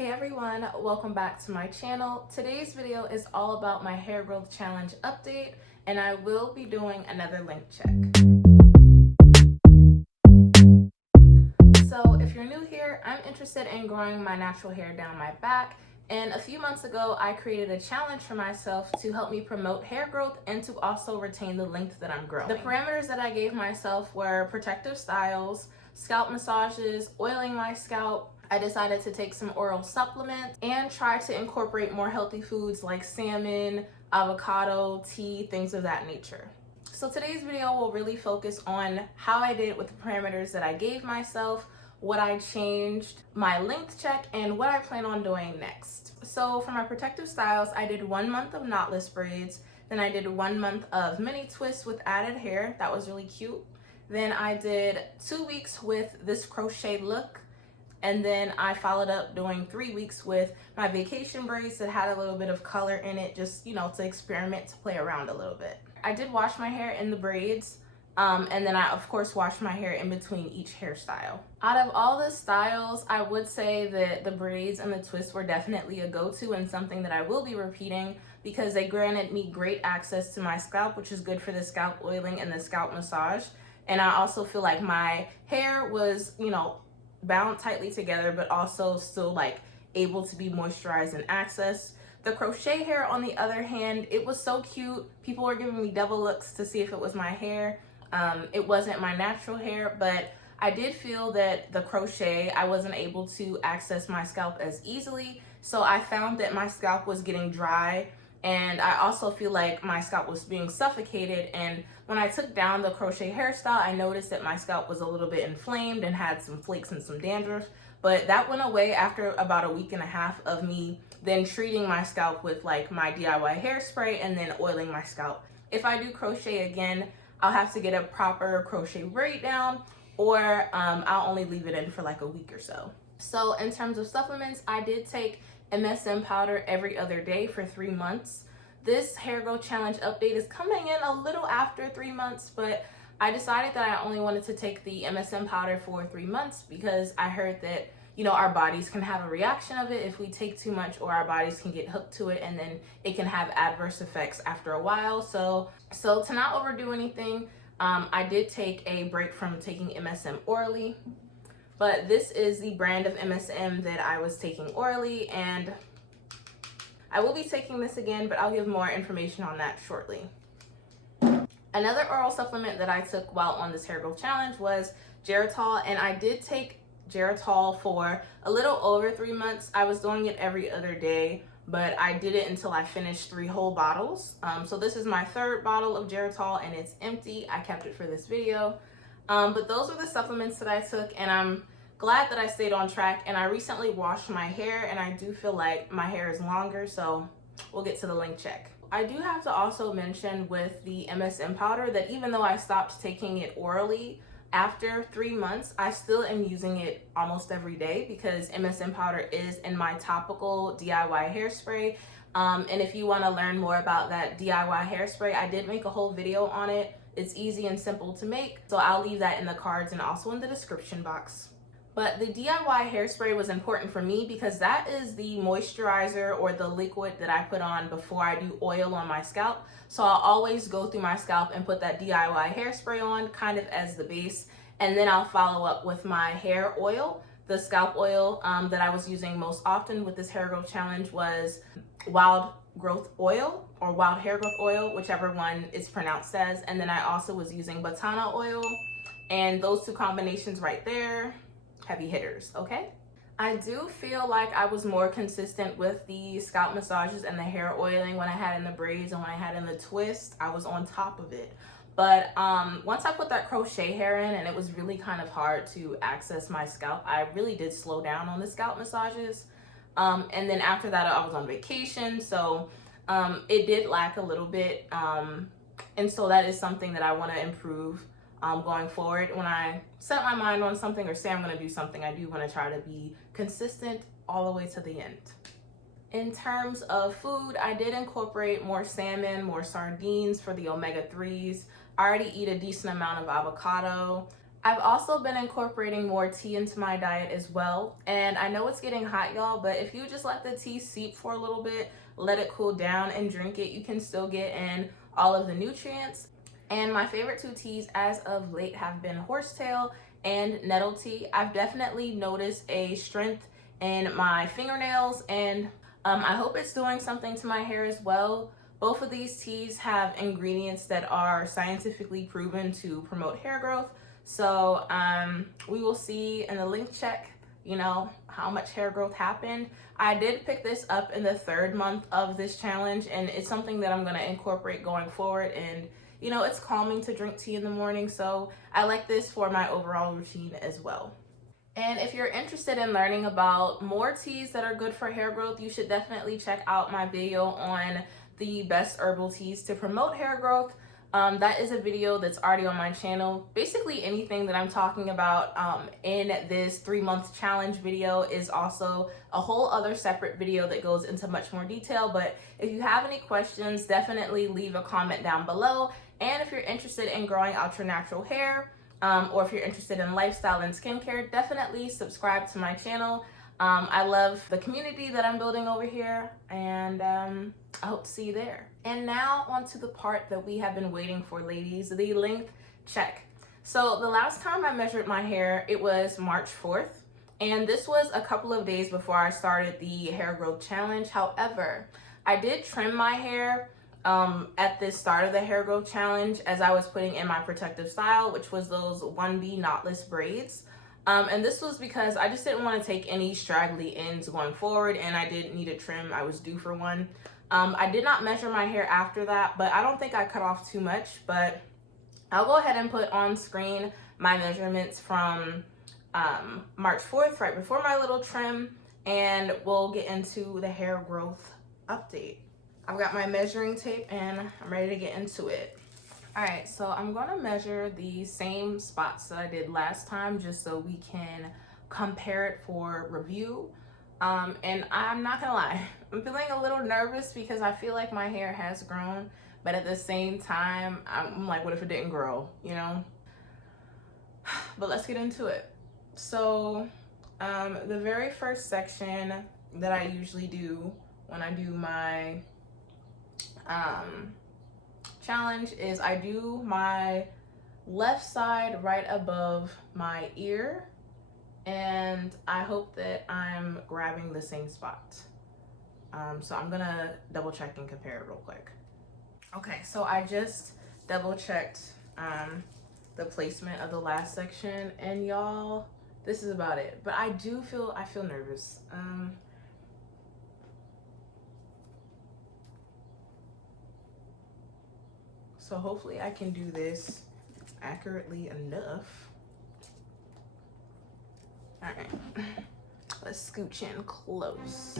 Hey everyone, welcome back to my channel. Today's video is all about my hair growth challenge update, and I will be doing another link check. So if you're new here, I'm interested in growing my natural hair down my back, and a few months ago I created a challenge for myself to help me promote hair growth and to also retain the length that I'm growing. The parameters that I gave myself were protective styles, scalp massages, oiling my scalp. I decided to take some oral supplements and try to incorporate more healthy foods like salmon, avocado, tea, things of that nature. So today's video will really focus on how I did with the parameters that I gave myself, what I changed, my length check, and what I plan on doing next. So for my protective styles, I did 1 month of knotless braids, then I did 1 month of mini twists with added hair. That was really cute. Then I did 2 weeks with this crochet look. And then I followed up doing 3 weeks with my vacation braids that had a little bit of color in it, just, to experiment, to play around a little bit. I did wash my hair in the braids, and then I, of course, washed my hair in between each hairstyle. Out of all the styles, I would say that the braids and the twists were definitely a go-to and something that I will be repeating because they granted me great access to my scalp, which is good for the scalp oiling and the scalp massage. And I also feel like my hair was, bound tightly together, but also still able to be moisturized and accessed. The crochet hair, on the other hand, it was so cute. People were giving me double looks to see if it was my hair. It wasn't my natural hair, but I did feel that the crochet, I wasn't able to access my scalp as easily. So I found that my scalp was getting dry, and I also feel like my scalp was being suffocated. And when I took down the crochet hairstyle, I noticed that my scalp was a little bit inflamed and had some flakes and some dandruff, but that went away after about a week and a half of me then treating my scalp with my DIY hairspray and then oiling my scalp. If I do crochet again, I'll have to get a proper crochet braid down, or I'll only leave it in for a week or so. So in terms of supplements, I did take MSM powder every other day for 3 months. This hair growth challenge update is coming in a little after 3 months, but I decided that I only wanted to take the MSM powder for 3 months because I heard that, our bodies can have a reaction of it if we take too much, or our bodies can get hooked to it and then it can have adverse effects after a while. So to not overdo anything, I did take a break from taking MSM orally. But this is the brand of MSM that I was taking orally, and I will be taking this again, but I'll give more information on that shortly. Another oral supplement that I took while on this hair growth challenge was Geritol, and I did take Geritol for a little over 3 months. I was doing it every other day, but I did it until I finished 3 whole bottles. So this is my 3rd bottle of Geritol, and it's empty. I kept it for this video. But those were the supplements that I took, and I'm glad that I stayed on track. And I recently washed my hair, and I do feel like my hair is longer, so we'll get to the link check. I do have to also mention with the MSM powder that even though I stopped taking it orally after 3 months, I still am using it almost every day because MSM powder is in my topical DIY hairspray. And if you want to learn more about that DIY hairspray, I did make a whole video on it. It's easy and simple to make, so I'll leave that in the cards and also in the description box. But the DIY hairspray was important for me because that is the moisturizer or the liquid that I put on before I do oil on my scalp. So I'll always go through my scalp and put that DIY hairspray on kind of as the base, and then I'll follow up with my hair oil. The scalp oil that I was using most often with this hair growth challenge was wild growth oil or wild hair growth oil, whichever one it's pronounced as. And then I also was using Batana oil, and those 2 combinations right there, heavy hitters, okay? I do feel like I was more consistent with the scalp massages and the hair oiling when I had in the braids and when I had in the twist. I was on top of it. But once I put that crochet hair in and it was really kind of hard to access my scalp, I really did slow down on the scalp massages. And then after that, I was on vacation, so it did lack a little bit. And so that is something that I want to improve going forward. When I set my mind on something or say I'm going to do something, I do want to try to be consistent all the way to the end. In terms of food, I did incorporate more salmon, more sardines for the omega-3s. I already eat a decent amount of avocado. I've also been incorporating more tea into my diet as well. And I know it's getting hot, y'all, but if you just let the tea seep for a little bit, let it cool down and drink it, you can still get in all of the nutrients. And my favorite two teas as of late have been horsetail and nettle tea. I've definitely noticed a strength in my fingernails, and I hope it's doing something to my hair as well. Both of these teas have ingredients that are scientifically proven to promote hair growth. So we will see in the link check, you know, how much hair growth happened. I did pick this up in the 3rd month of this challenge, and it's something that I'm going to incorporate going forward. And you know, it's calming to drink tea in the morning, so I like this for my overall routine as well. And if you're interested in learning about more teas that are good for hair growth, you should definitely check out my video on the best herbal teas to promote hair growth. That is a video that's already on my channel. Basically anything that I'm talking about in this 3-month challenge video is also a whole other separate video that goes into much more detail. But if you have any questions, definitely leave a comment down below. And if you're interested in growing out your natural hair, or if you're interested in lifestyle and skincare, definitely subscribe to my channel. I love the community that I'm building over here, and I hope to see you there. And now on to the part that we have been waiting for, ladies, the length check. So the last time I measured my hair, it was March 4th, and this was a couple of days before I started the hair growth challenge. However, I did trim my hair at the start of the hair growth challenge as I was putting in my protective style, which was those 1B knotless braids. And this was because I just didn't want to take any straggly ends going forward, and I did need a trim. I was due for one. I did not measure my hair after that, but I don't think I cut off too much. But I'll go ahead and put on screen my measurements from March 4th, right before my little trim, and we'll get into the hair growth update. I've got my measuring tape and I'm ready to get into it. All right, so I'm gonna measure the same spots that I did last time just so we can compare it for review. And I'm not gonna lie, I'm feeling a little nervous because I feel like my hair has grown, but at the same time, I'm like, what if it didn't grow, you know? But let's get into it. So the very first section that I usually do when I do my challenge is I do my left side right above my ear, and I hope that I'm grabbing the same spot. So I'm gonna double check and compare it real quick. Okay, so I just double checked the placement of the last section, and y'all, this is about it. But I feel nervous. So hopefully I can do this accurately enough. All right, let's scooch in close.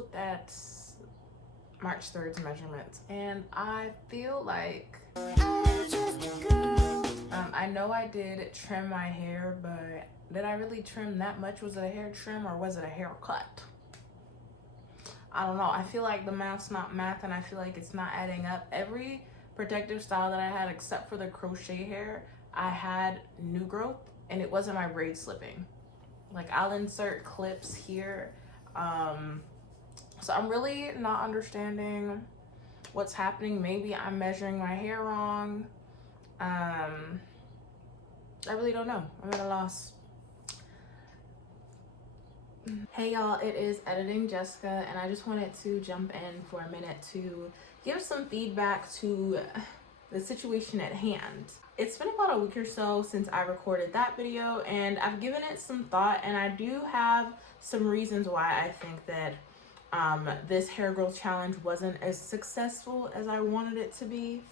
looked at March 3rd's measurements, and I feel like I know I did trim my hair, but did I really trim that much? Was it a hair trim or was it a haircut? I don't know. I feel like the math's not math, and I feel like it's not adding up. Every protective style that I had, except for the crochet hair, I had new growth, and it wasn't my braid slipping. Like, I'll insert clips here. So I'm really not understanding what's happening. Maybe I'm measuring my hair wrong. I really don't know. I'm at a loss. Hey y'all, it is Editing Jessica, and I just wanted to jump in for a minute to give some feedback to the situation at hand. It's been about a week or so since I recorded that video, and I've given it some thought, and I do have some reasons why I think that this hair growth challenge wasn't as successful as I wanted it to be.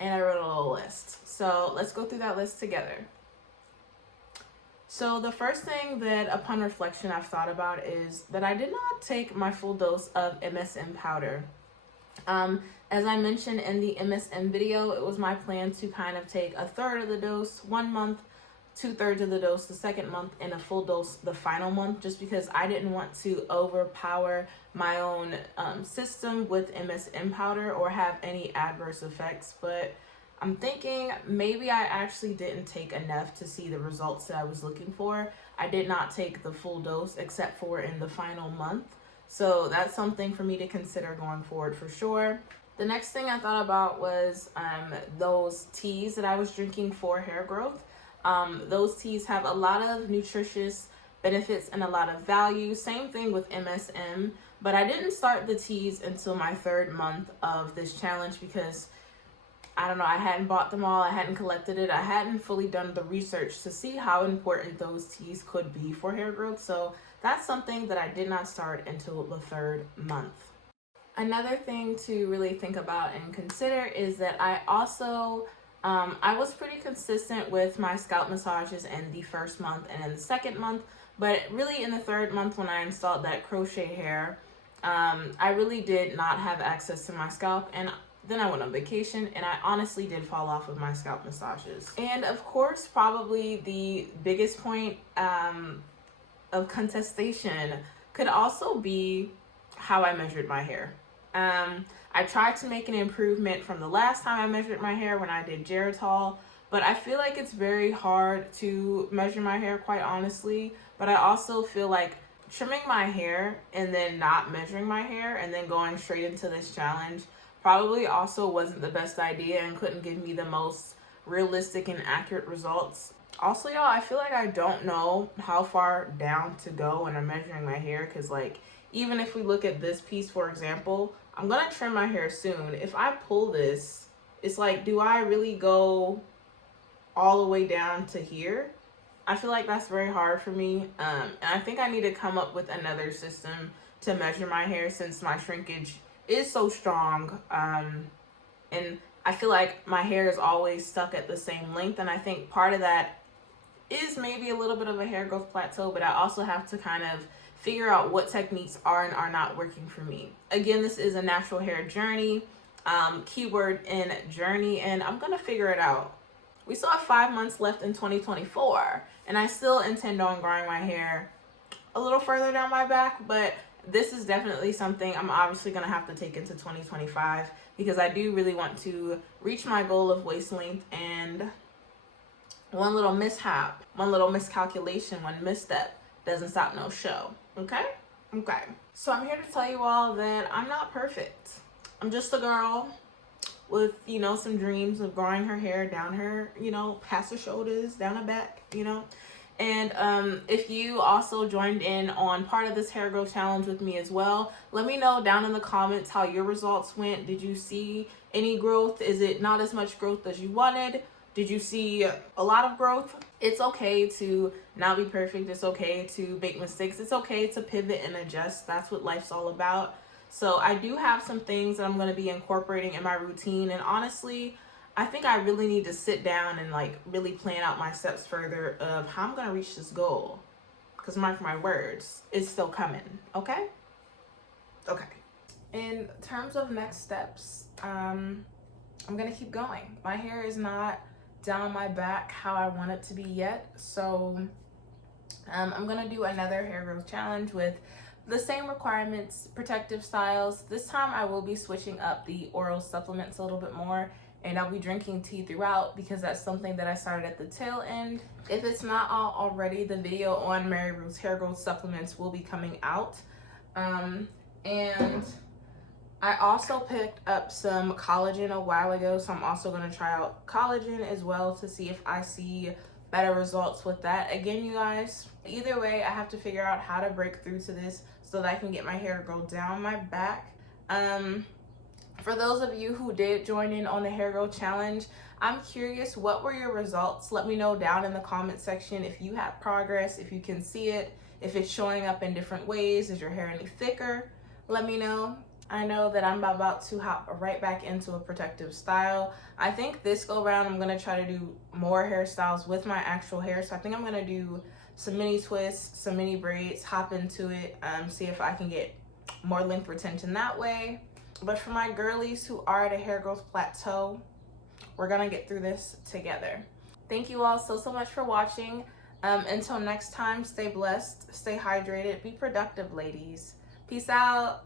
And I wrote a little list. So let's go through that list together. So the first thing that, upon reflection, I've thought about is that I did not take my full dose of MSM powder. As I mentioned in the MSM video, it was my plan to kind of take a third of the dose 1 month, 2/3 of the dose the second month, and a full dose the final month, just because I didn't want to overpower my own system with MSM powder or have any adverse effects. But I'm thinking maybe I actually didn't take enough to see the results that I was looking for. I did not take the full dose except for in the final month. So that's something for me to consider going forward for sure. The next thing I thought about was those teas that I was drinking for hair growth. Those teas have a lot of nutritious benefits and a lot of value. Same thing with MSM, but I didn't start the teas until my 3rd month of this challenge because I don't know, I hadn't bought them all, I hadn't collected it, I hadn't fully done the research to see how important those teas could be for hair growth. So that's something that I did not start until the 3rd month. Another thing to really think about and consider is that I also I was pretty consistent with my scalp massages in the 1st month and in the 2nd month, but really in the 3rd month when I installed that crochet hair, I really did not have access to my scalp, and then I went on vacation, and I honestly did fall off of my scalp massages. And of course, probably the biggest point of contestation could also be how I measured my hair. I tried to make an improvement from the last time I measured my hair when I did Geritol, but I feel like it's very hard to measure my hair, quite honestly. But I also feel like trimming my hair and then not measuring my hair and then going straight into this challenge probably also wasn't the best idea and couldn't give me the most realistic and accurate results. Also, y'all, I feel like I don't know how far down to go when I'm measuring my hair, because like, even if we look at this piece, for example, I'm gonna trim my hair soon. If I pull this, it's like, do I really go all the way down to here? I feel like that's very hard for me. And I think I need to come up with another system to measure my hair, since my shrinkage is so strong. And I feel like my hair is always stuck at the same length. And I think part of that is maybe a little bit of a hair growth plateau, but I also have to kind of figure out what techniques are and are not working for me. Again, this is a natural hair journey, keyword in journey, and I'm gonna figure it out. We still have 5 months left in 2024, and I still intend on growing my hair a little further down my back, but this is definitely something I'm obviously gonna have to take into 2025, because I do really want to reach my goal of waist length, and one little mishap, one little miscalculation, one misstep doesn't stop no show. Okay? Okay. So I'm here to tell you all that I'm not perfect. I'm just a girl with, you know, some dreams of growing her hair down her, you know, past her shoulders, down her back, you know. And if you also joined in on part of this hair growth challenge with me as well, let me know down in the comments how your results went. Did you see any growth? Is it not as much growth as you wanted? Did you see a lot of growth? It's okay to not be perfect. It's okay to make mistakes. It's okay to pivot and adjust. That's what life's all about. So I do have some things that I'm going to be incorporating in my routine. And honestly, I think I really need to sit down and like really plan out my steps further of how I'm going to reach this goal. Because mark my words, it's still coming. Okay? Okay. In terms of next steps, I'm gonna keep going. My hair is not down my back how I want it to be yet, so I'm gonna do another hair growth challenge with the same requirements, protective styles. This time I will be switching up the oral supplements a little bit more, and I'll be drinking tea throughout because that's something that I started at the tail end. If it's not already, the video on Mary Ruth's hair growth supplements will be coming out. And I also picked up some collagen a while ago, so I'm also going to try out collagen as well to see if I see better results with that. Again, you guys, either way, I have to figure out how to break through to this so that I can get my hair to grow down my back. For those of you who did join in on the hair growth challenge, I'm curious, what were your results? Let me know down in the comment section if you have progress, if you can see it, if it's showing up in different ways. Is your hair any thicker? Let me know. I know that I'm about to hop right back into a protective style. I think this go round I'm gonna try to do more hairstyles with my actual hair. So I think I'm gonna do some mini twists, some mini braids, hop into it, see if I can get more length retention that way. But for my girlies who are at a hair growth plateau, we're gonna get through this together. Thank you all so much for watching. Until next time, stay blessed, stay hydrated, be productive, ladies. Peace out.